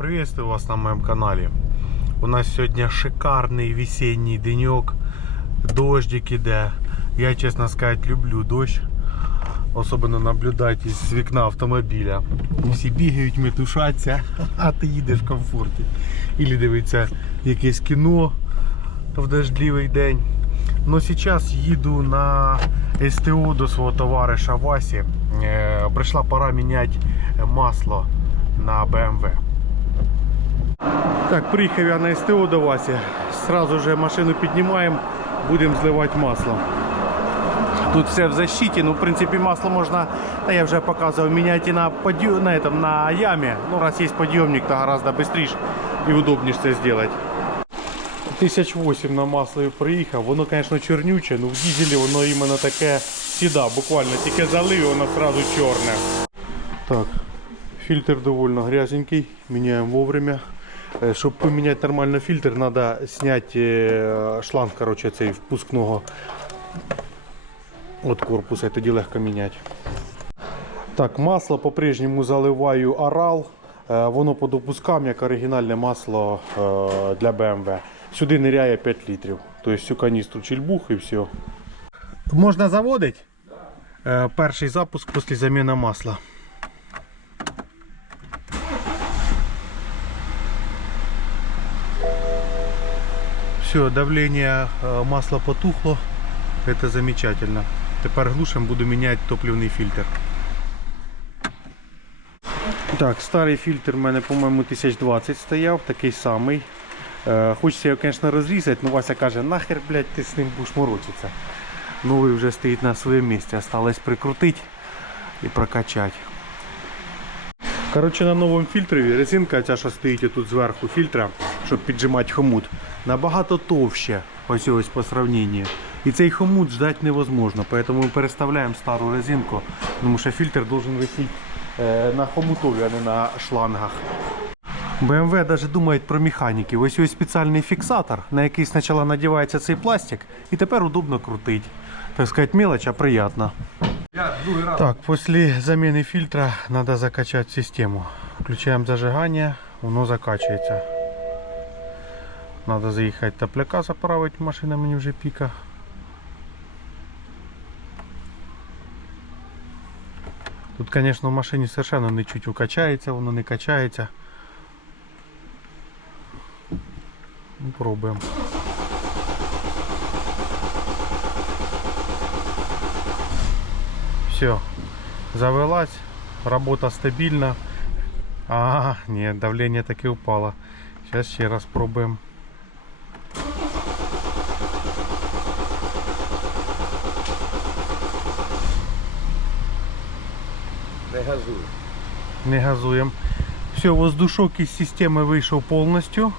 приветствую вас на моем канале. У нас сегодня шикарный весенний денек. Дождик іде. Я, чесно сказати, люблю дощ. Особливо наблюдати з вікна автомобіля. Всі бігають, метушаться, а ти їдеш в комфорті. Ілі дивиться якесь кіно в дождливий день. Но зараз їду на СТО до свого товариша Васі. Е, Прийшла пора міняти масло на BMW. Так, приїхав я на СТО до Васі. Сразу же машину піднімаємо, будемо зливати масло. Тут все в защиті, ну в принципі масло можна, та я вже показував, міняти на, подъ... на, этом, на ямі. Ну раз є підйомник, то гораздо швидше і удобніше це зробити. 1008 на масло приїхав, воно, звісно, чорнюче, але в дізелі воно іменно таке сіда, буквально тільки залив, і воно одразу чорне. Так, фільтр довольно грязненький, міняємо вовремя. Е, Щоб поміняти нормально фільтр, треба зняти е, шланг короче, цей впускного от корпуса, і тоді легко міняти. Так, масло по-прежньому заливаю Арал. Е, Воно по допускам, як оригінальне масло для BMW. Сюди ниряє 5 літрів. Тобто всю каністру чільбух і все. Можна заводити? Перший запуск після заміни масла. Все, давление э, масла потухло. Это замечательно. Тепер глушим буду міняти топливний фільтр. Так, старий фільтр в мене, по-моєму, 1020 стояв, такий самий. Е, хочеться його, звісно, розрізати, але Вася каже, нахер, блядь, ти з ним будеш морочитися. Новий вже стоїть на своєму місці, осталось прикрутити і прокачати. Коротше, на новому фільтрі резинка, ця, що стоїть тут зверху фільтра, щоб піджимати хомут, набагато товще ось ось по сравненню. І цей хомут ждати невозможно, поэтому ми переставляємо стару резинку, тому що фільтр должен висіти е, на хомутові, а не на шлангах. BMW навіть думають про механіків. Ось ось спеціальний фіксатор, на який спочатку надівається цей пластик, і тепер удобно крутить. Так сказати, мелочь, а приємно. Так, после замены фильтра надо закачать систему. Включаем зажигание, воно закачивается. Надо заехать топляка заправить, машина мені вже піка. Тут, конечно, в машині совершенно не чуть укачається, воно не качається. Ну. Все, завелась, работа стабильна. А, нет, давление таки упало. Сейчас ще раз пробуем. Не газуй. Не газуем. Все, воздушок из системы вышел полностью.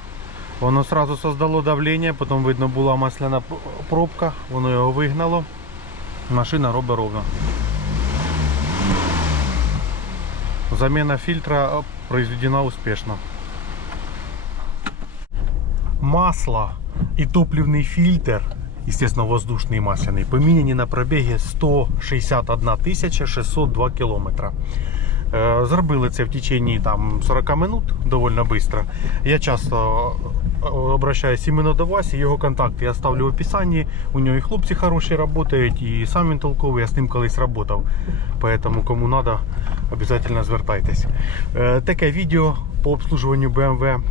Воно сразу создало давление, потом видно була масляна пробка, воно його вигнало. Машина робить ровно. Замена фильтра э, произведена успешно. Масло и топливный фильтр, естественно воздушный и масляный, поменяны на пробеге 161 602 километра. Е, Зробили це в течение там 40 минут довольно быстро. Я часто е, обращаюсь іменно до Васі, його контакти я ставлю в описанні. У нього і хлопці хороші працюють, і сам він толковий, я з ним колись працював. Поэтому кому треба, обов'язково звертайтесь. Е, Таке відео по обслужуванню BMW.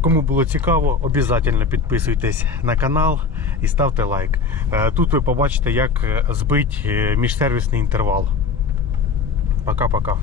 Кому було цікаво, обов'язково підписуйтесь на канал і ставте лайк. Тут ви побачите, як збити міжсервісний інтервал. Пока-пока.